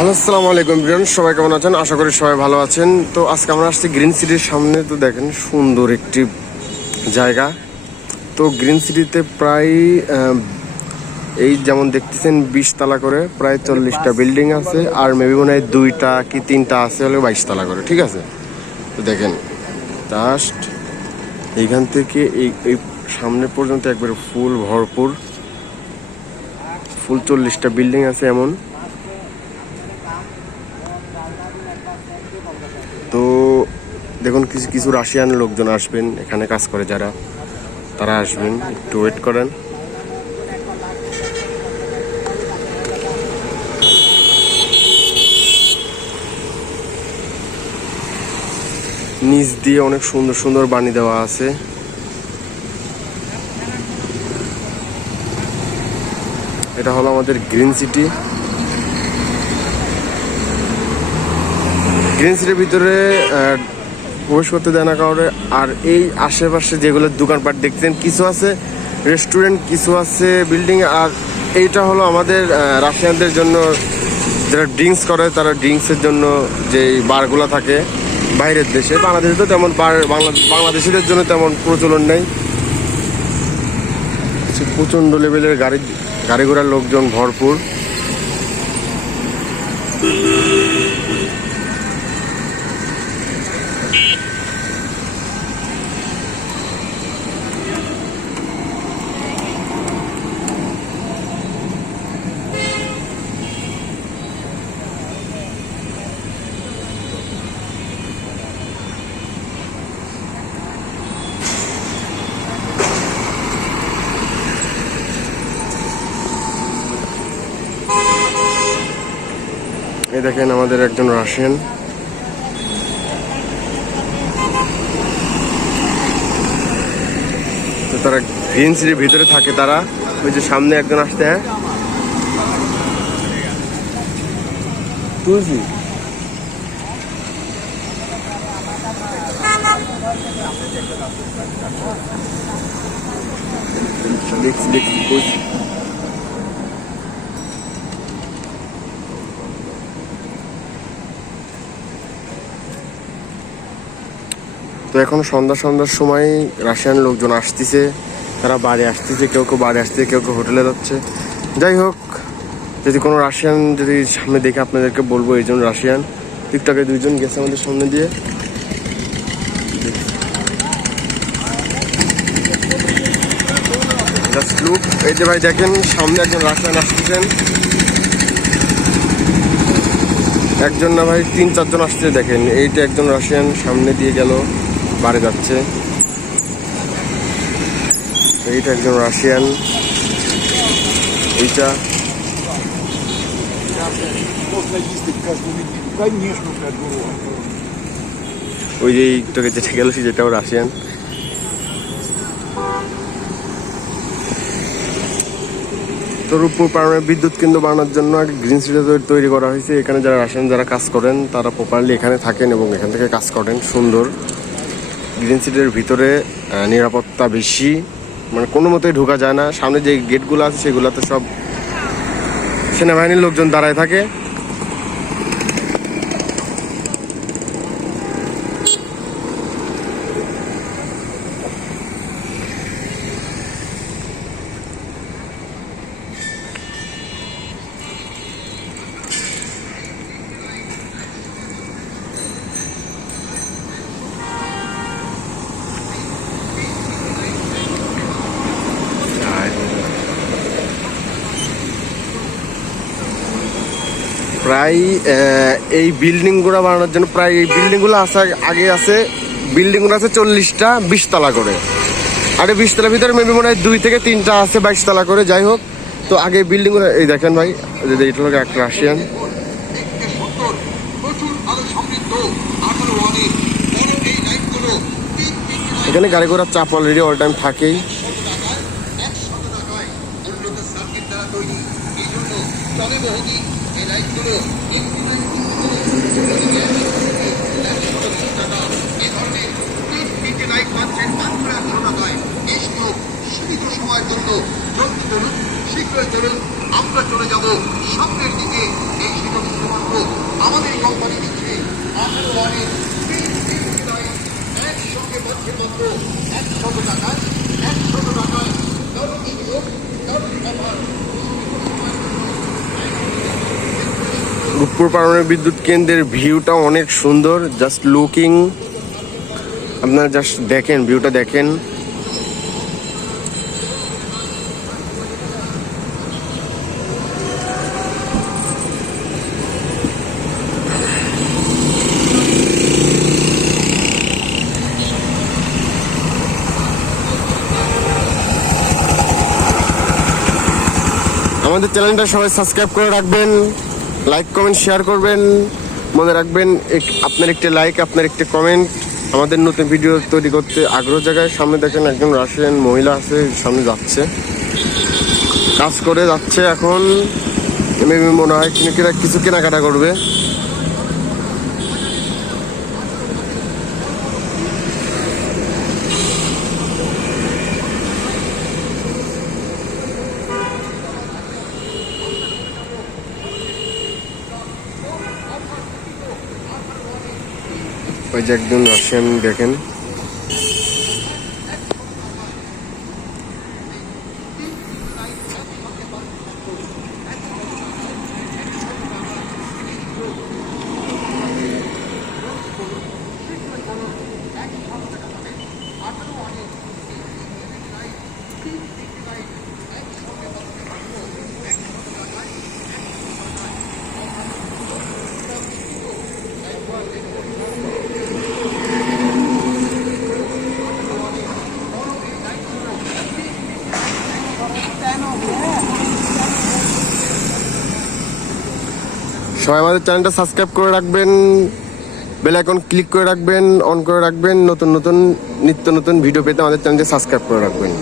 Hello, আসসালামু আলাইকুম viewer, সবাই কেমন আছেন? আশা করি সবাই ভালো আছেন। তো আজকে আমরা আসছি গ্রিন সিটির সামনে। তো দেখেন সুন্দর একটি জায়গা। তো গ্রিন সিটিতে প্রায় এই যেমন দেখতেছেন 20 তলা করে প্রায় 40টা বিল্ডিং আছে, আর মেবি মনে হয় 2টা কি 3টা আছে হলে 22 তলা করে, ঠিক আছে? তো দেখেন জাস্ট এইখান থেকে এই সামনে পর্যন্ত একবারে ফুল ভরপুর, ফুল 40টা বিল্ডিং আছে এমন। তো দেখুন কিছু কিছু রাশিয়ান লোকজন আসবেন, এখানে কাজ করে যারা, তারা আসবেন, একটু ওয়েট করেন। নিচ দিয়ে অনেক সুন্দর সুন্দর বাণী দেওয়া আছে। এটা হলো আমাদের গ্রিন সিটি। গ্রিন সিটির ভিতরে প্রবেশ করতে দেয় না কাউরে। আর এই আশেপাশে যেগুলো দোকানপাট দেখছেন, কিছু আছে রেস্টুরেন্ট, কিছু আছে বিল্ডিং। আর এইটা হলো আমাদের রাশিয়ানদের জন্য, যারা ড্রিঙ্কস করে তারা ড্রিঙ্কসের জন্য যে বারগুলো থাকে বাইরের দেশে। বাংলাদেশে তো তেমন বার, বাংলাদেশিদের জন্য তেমন প্রচলন নেই। প্রচণ্ড লেভেলের গাড়ি ঘোড়ার লোকজন ভরপুর। এই দেখেন আমাদের একজন রাশিয়ান। তো তারা গ্রিন সিটির ভিতরে থাকে। তারা ওই যে সামনে একজন আসতে, হ্যাঁ তুলছি দেখছি দেখছি কইছি। তো এখন সন্ধ্যার সময় রাশিয়ান লোকজন আসতেছে, তারা বাড়ি আসতেছে, কেউ কেউ বাড়ি আসতেছে, কেউ কেউ হোটেলে যাচ্ছে। যাই হোক, যদি কোনো রাশিয়ান যদি সামনে দেখে আপনাদেরকে বলবো এইজন রাশিয়ান। টিকটকে 2জন গেছে আমাদের সামনে দিয়ে। জাস্ট লুক, এই যে ভাই দেখেন সামনে একজন রাশিয়ান আসতেছেন। একজন না ভাই, 3-4 জন আসছে। দেখেন এইটা একজন রাশিয়ান সামনে দিয়ে গেল, বাড়ি যাচ্ছে। এইটা একজন রাশিয়ান, এইটা ওই যে তোকে যেটা গেল যেটাও রাশিয়ান। তো রূপপুর পারমাণবিক বিদ্যুৎ কেন্দ্র বানানোর জন্য আগে গ্রিন সিটি তৈরি করা হয়েছে। এখানে যারা রাশিয়ান যারা কাজ করেন তারা প্রপারলি এখানে থাকেন এবং এখান থেকে কাজ করেন। সুন্দর গ্রিন সিটির ভিতরে নিরাপত্তা বেশি, মানে কোনো মতেই ঢোকা যায় না। সামনে যে গেটগুলো আছে সেগুলোতে সব সেনাবাহিনীর লোকজন দাঁড়ায় থাকে। প্রায় এই বিল্ডিংগুলো বানানোর জন্য প্রায় এই বিল্ডিংগুলো আগে আছে বিল্ডিংগুলো আছে 40টা 20 তলা করে। আর এই 20 তলার ভিতরে মেবি মনে হয় 2 থেকে 3টা আছে 22 তলা করে। যাই হোক, তো আগে বিল্ডিংগুলো এই দেখেন ভাই, এইটা হলো একটা রাশিয়ান। এখানে গাড়ি ঘোড়ার চাপ অলরেডি অল টাইম থাকেই। সীমিত সময়ের জন্য জলদি চলুন, শীঘ্রই চলুন, আমরা চলে যাব সামনের দিকে। এই শীতল রূপপুর পারমাণবিক বিদ্যুৎ কেন্দ্রের ভিউটা অনেক সুন্দর, জাস্ট লুকিং, আপনারা জাস্ট দেখেন, ভিউটা দেখেন। আমাদের চ্যানেলটা সবাই সাবস্ক্রাইব করে রাখবেন, লাইক কমেন্ট শেয়ার করবেন। মনে রাখবেন আপনার একটি লাইক, আপনার একটি কমেন্ট আমাদের নতুন ভিডিও তৈরি করতে আগ্রহ জায়গায়। সামনে দেখেন একজন রাশিয়ান মহিলা আছে, সামনে যাচ্ছে, কাজ করে যাচ্ছে। এখন মেবি মনে হয় কিছু কেনাকাটা করবে। ওই যে একজন রাশিয়ান দেখেন, সবাই আমাদের চ্যানেলটা সাবস্ক্রাইব করে রাখবেন, বেল আইকন ক্লিক করে রাখবেন, অন করে রাখবেন। নতুন নতুন নিত্য নতুন ভিডিও পেতে আমাদের চ্যানেলটা সাবস্ক্রাইব করে রাখবেন।